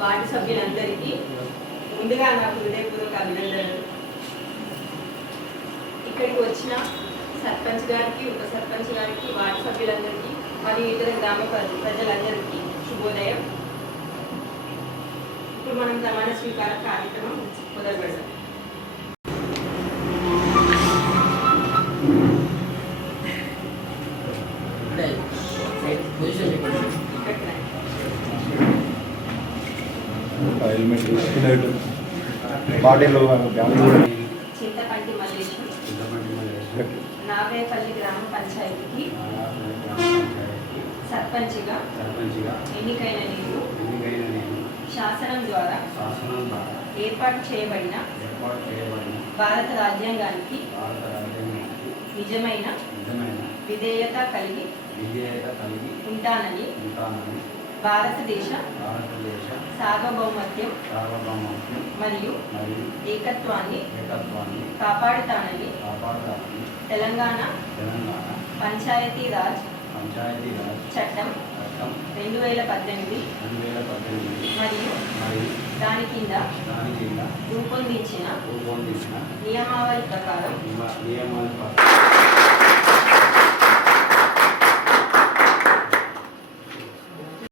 Ward సభ్యులందరికీ ముందుగా నాకు హృదయపూర్వక అభినందనలు. ఇక్కడికి వచ్చిన సర్పంచ్ గారికి, ఉప సర్పంచ్ గారికి, వార్డు సభ్యులందరికీ మరియు ఇతర గ్రామ ప్రజలందరికీ శుభోదయం. ఇప్పుడు మనం ప్రమాణ స్వీకార కార్యక్రమం మొదలు పెడదాం. చింతపంటి మల్లేశం నావేపల్లి గ్రామ పంచాయతీకి సర్పంచ్గా ఎన్నికైన నేను శాసనం ద్వారా ఏర్పాటు చేయబడిన భారత రాజ్యాంగానికి నిజమైన విధేయత కలిగి ఉంటానని భారతదేశ సార్వభౌమత్యం మరియు ఏకత్వాన్ని కాపాడుతానని తెలంగాణ పంచాయతీరాజ్ చట్టం 2018 మరియు దాని కింద రూపొందించిన నియమావళి ప్రకారం